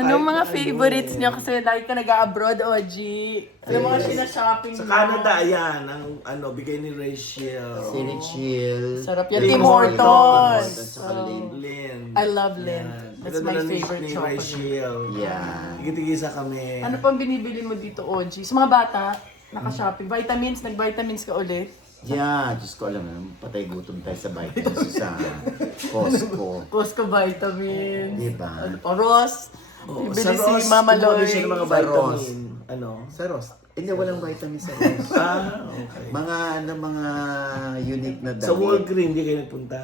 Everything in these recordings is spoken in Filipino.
Anong mga favorites niyo? Kasi lagi ka nag-abroad, OG. Anong mga sinashopping Sa mo? Canada, ayan, ang bigay ni Rachel. Si Richie. Sarap yan. Tim Hortons. Saka Lynn. Lynn. I love Lynn. Yan. That's Pinadala my ni- favorite ni chocolate. Rachel. Yeah. Tigil-tigisa kami. Ano pang binibili mo dito, OG? Sa mga bata, naka-shopping. Vitamins, nag-vitamins ka ulit. Yeah, Diyos ko alam naman, patay gutom tayo sa vitamins sa Costco. Costco vitamins. Diba? Ano pa, Ross. Oh, Bibili sa Ross, si Mama kumuha din Loy. siya ng mga Sa Ross. vitamin. Ano? Sa Ross. Hindi, walang vitamins sa Ross. Okay. Mga unique na Sa damit. Walgreens, hindi kayo nagpunta.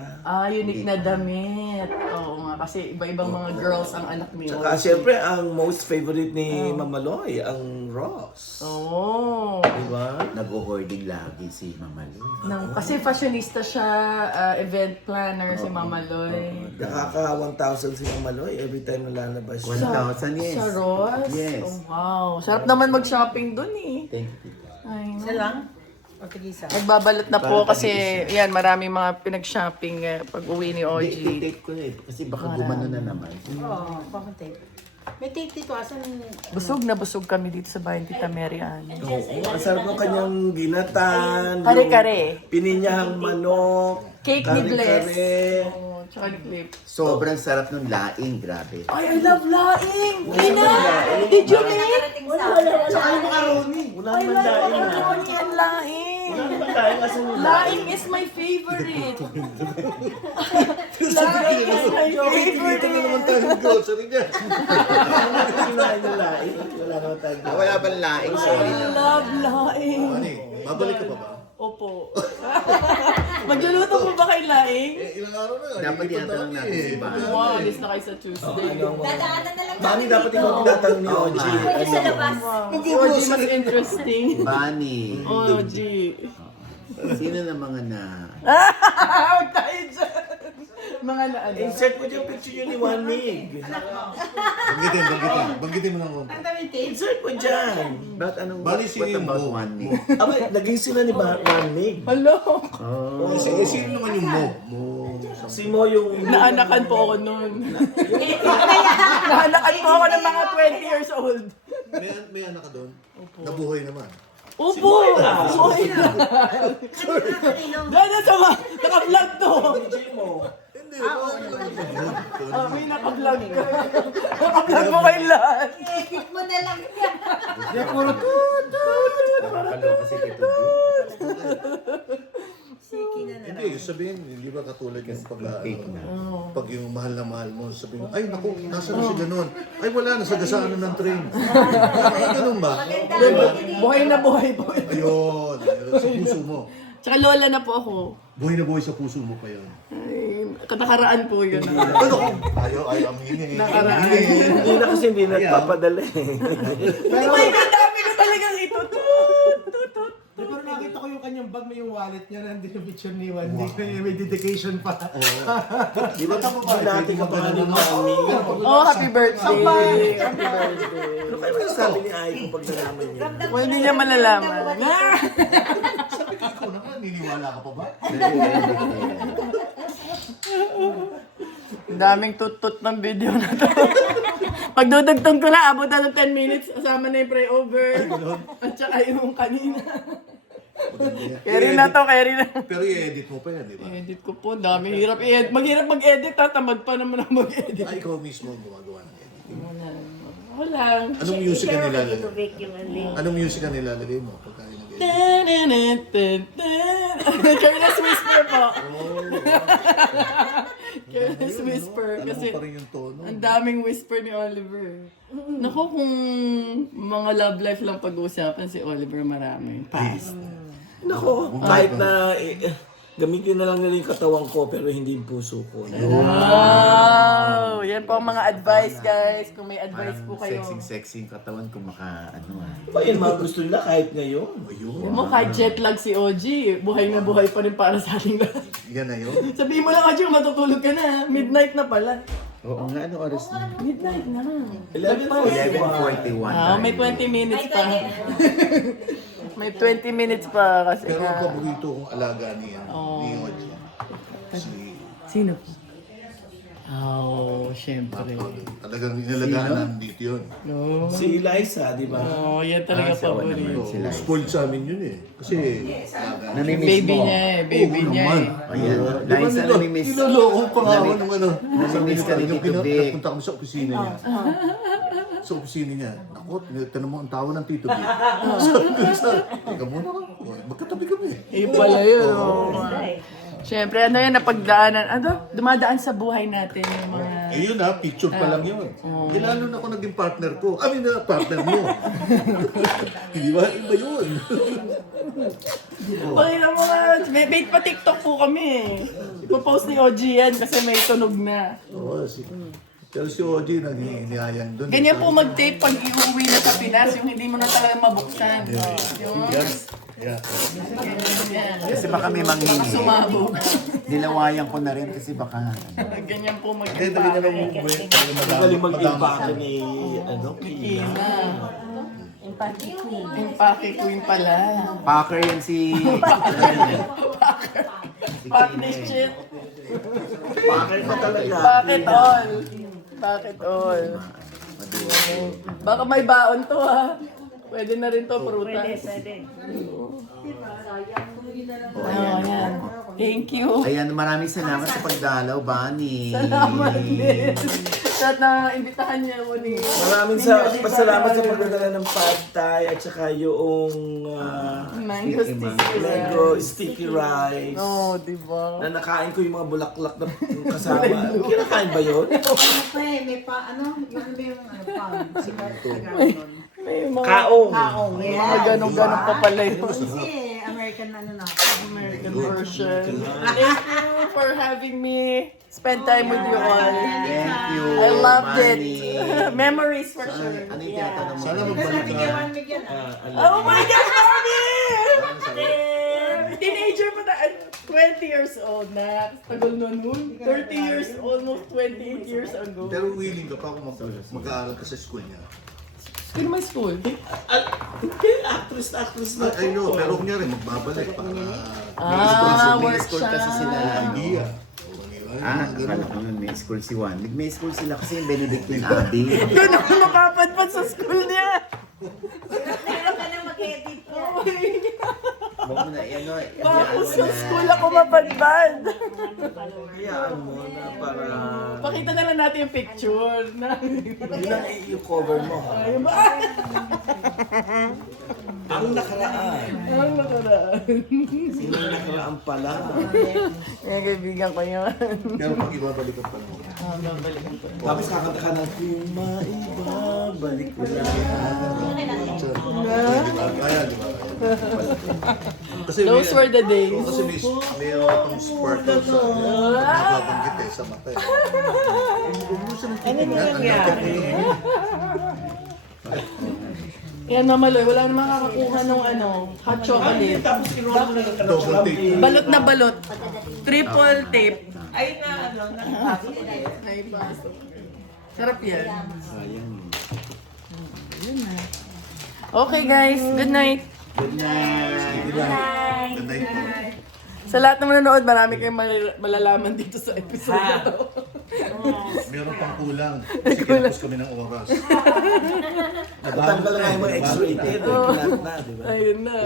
Unique na damit. Oo nga, kasi iba-ibang mga girls ang anak ni Tsaka OG. siyempre, ang most favorite ni Mama Loy, ang Ross. Oo. Diba? Nag-hoarding lagi si Mama Lu. Kasi fashionista siya, event planner si Mama Loy. Nakaka 1,000 si Mama Loy every time nalalabas siya. 1,000, yes. Sa Ross? Yes. Oh, wow. Sarap naman mag-shopping dun eh. Thank you. Ay, Isa lang? O tigisa? nagbabalot na po Para kasi yan, maraming mga pinag-shopping pag uwi ni OG. Take ko na eh. Kasi baka gumano na naman. Oo, bakit tape? May tape dito, asan? Busog na busog kami dito sa bahay ni Tita Mary Ann. Oo, ang sarap ng kanyang ginatan. Kare-kare. yung Pininyahang manok. Cake ni Bless. kare-kare. Oh, tsaka ni Clip. Sobrang sarap ng laing, grabe. Ay, I love laing! Ina! Did you make? Tsaka yung macaroni. Wala I naman love daing na. macaroni and laing! Wala naman daing. Asan yung Laing is my favorite! Laing is my favorite! tayo ng grocery niya. Kinain yung laing. Wala naman tayo. Wala bang laing? Sorry I na. love laing! Babalik ka pa ba? Opo. Magluluto po ba kay laing? Ilang araw na. Dapat tinatanong natin si Bani. Wow, alis na kayo sa Tuesday. Dadaanan na lang Mami, dapat ikaw tinatanong ni OG. pwede sa labas. OG, mas interesting. Bani, OG. sino na mga na... Huwag tayo dyan. Mga na ano. Insert mo yung picture yun ni Juan Mig. Banggitin mo ng konti. Ang dami tape. Insert mo dyan. Ba't anong... Bali, what sino yung about Mo? one me? Aba, naging sila ni Juan Mig. Hello. Sino naman yung Mo? Si Mo yung... Naanakan po ako noon. Naanakan po ako ng mga 20 years old. May anak ka doon? Nabuhay naman. Upo! Uy na! Gano'n sa mga... Naka-vlog to! Mo. Hindi. May naka-vlog ka. Naka-vlog mo kay lahat. I-edit mo na lang yan. Hello, kasi ito. Siki na na. Hindi, sabihin, hindi ba katulad yung pag yung mahal na mahal mo, sabihin mo, ay naku, nasa na si ganun. Ay wala, nasa gasaan na ng train. Ay, ganun ba? Buhay na buhay po. Ayun, sa puso mo. Tsaka lola na po ako. Buhay na buhay sa puso mo pa yun. Ay, katakaraan po yun. Ano? Ayaw, aminin. Nakaraan. Hindi na kasi hindi nagpapadala eh. Pero ang dami na talagang ito. Tut. Pero nakita ko yung kanyang bag, may yung wallet niya, nandito yung picture ni Juan Nick, may dedication pa. Di ba tapos ba natin kapahan yung Mami? Oh, happy birthday. Happy birthday. Ano kayo masasabi ni Aiko pag nalaman niyo? Well, hindi niya malalaman. Sabi ko, ikaw naman, niniwala ka pa ba? Ang daming tut-tut ng video na to. Pagdudugtong ko na, abot na ng 10 minutes, kasama na yung pray-over. At saka yung kanina. Carry na to, carry na. Pero i-edit mo pa yan, di ba? Edit ko po, dami hirap i-edit. Maghirap mag-edit ha, tamad pa naman ang mag-edit. Ay, ikaw mismo ang gumagawa ng editing. Wala. Anong music ang nilalagay? Tubig yung alin. Anong music ang nilalagay mo pagka nag-edit? Careless Whisper po. Careless Whisper. Alam Kasi mo pa rin yung tono. ang daming whisper ni Oliver. Naku, kung mga love life lang pag-uusapan si Oliver, marami. Past. Nako, kahit na gamitin na lang nila yung katawan ko pero hindi yung puso ko. Wow! Yan po ang mga advice, guys. Kung may advice po kayo. Sexy yung katawan kung maka, ano ah. Ba yun mga gusto nila kahit ngayon. Ayun. Mo, kahit jet lag si OG, buhay na buhay pa rin para sa ating lahat. Yan na yun. Sabihin mo lang, OG, matutulog ka na. Midnight na pala. Oo nga, ano oras na? Midnight na. 11:41 May 20 minutes pa. May 20 minutes pa kasi Pero ang nga. paborito kong alaga niya, ni Oji, si Sino? Oh, syempre. Talagang inalagaan dito yun. No. Si Eliza, di ba? Oh, yan talaga paborito. Sila. Spoiled sa amin yun eh. Kasi, Namimiss Baby mo. niya eh, baby oo niya naman. eh. Ayan. Di ba Liza, nila, namimiss. niloloko pa nga ako ng ano. Namimiss ka ni Yung Tito Vic. Punta kami sa opisina niya. Sa opisina niya. Ako, tinanong mo ang tawa ng Tito Vic. Sabi ko sa, teka muna ka. Magkatabi kami. Iyon pala yun. Oh. Syempre, ano yan, napagdaanan, dumadaan sa buhay natin yung mga... Eh yun ha, picture pa lang yun. Kilalo na ako naging partner ko. I mean, partner mo. Hindi ba? Iba yun. Okay na mga, wait pa TikTok po kami. Ipopost ni OG yan kasi may tunog na. Oo, pero si OG nag-iinayang doon. Ganyan po mag-tape pag iuwi na sa Pinas, yung hindi mo na talaga mabuksan. Yung Yeah. Kasi baka may manghingi. sumabog. Nilawayan ko na rin kasi baka... Ganyan po Eh, dali na lang mag-tape. umuwi. Magaling mag-impact ni, Kina. Ina. Empathy queen. Empake queen pala. Packer yan si... Fuck this shit. Bakit ka talaga? Bakit all? Bakit all? Baka may baon to ha. Pwede na rin to, prutas. Oh, yan. Thank you. Ayan, maraming salamat sa pagdalaw, Bani. Salamat din. At na-imbitahan niya ako ni... Maraming pasalamat sa pagdadala ng pad thai at saka yung Mango sticky mango sticky rice. Oh, di ba? Na nakain ko yung mga bulaklak na kasama. Kinakain ba yun? Ano pa eh, may pa, ano? Ano ba yung pan? Tagalog. May mga... Kaong. Kaong, Mga ganong-ganon pa pala yun. Kasi American ano na. American version. Thank you for having me. Spend time with you all. Thank you, I loved it. Bani. Memories for sure. Ano yung tinatanong mo? Sana Kasi magbalik ka. bigyan. Oh my God, Bobby! Teenager pa na, 20 years old na. Tagal na nun. 30 years, almost 28 years ago. Pero willing ka pa kung mag-aaral ka sa school niya. In my school. Actress na I know, pero kunyari magbabalik para Work School siya. kasi sila. idea. Akala ko nun may school si Juan. May school sila kasi yung Benedictine Abbey. Doon ako makapadpad sa school niya. Meron ka na mag-edit ko. Huwag mo na, ano, Bago sa school ako mapadpad. Hayaan mo na para... Pakita na lang natin yung picture. Yun ang i-cover mo. Ha? Ay, ba? Ang nakaraan. Ang nakaraan. Sino ang nakaraan pala? Yan, kaibigan ko yun. Pero pag ibabalik ka pa mo. Tapos kakanta ka ng kung maibabalik ko lang. Kaya, di ba? Kasi Those were the days. Kasi may akong sparkle sa nababanggit eh, sa mata eh. Ano nangyari? Yan na Maloy, wala namang kakakuha ng hot chocolate. Tapos kinuha mo na ng Double take. Balot na balot. Triple tape. Ay na, Naipasok. Sarap yan. Okay guys, good night. Good night. Good night po. Sa lahat ng manonood, marami kayong malalaman dito sa episode na to. Meron pang kulang. Kasi kinapos kami ng oras. Natanggal nga yung mga X-rated. Kinat na, di ba? Ayun na.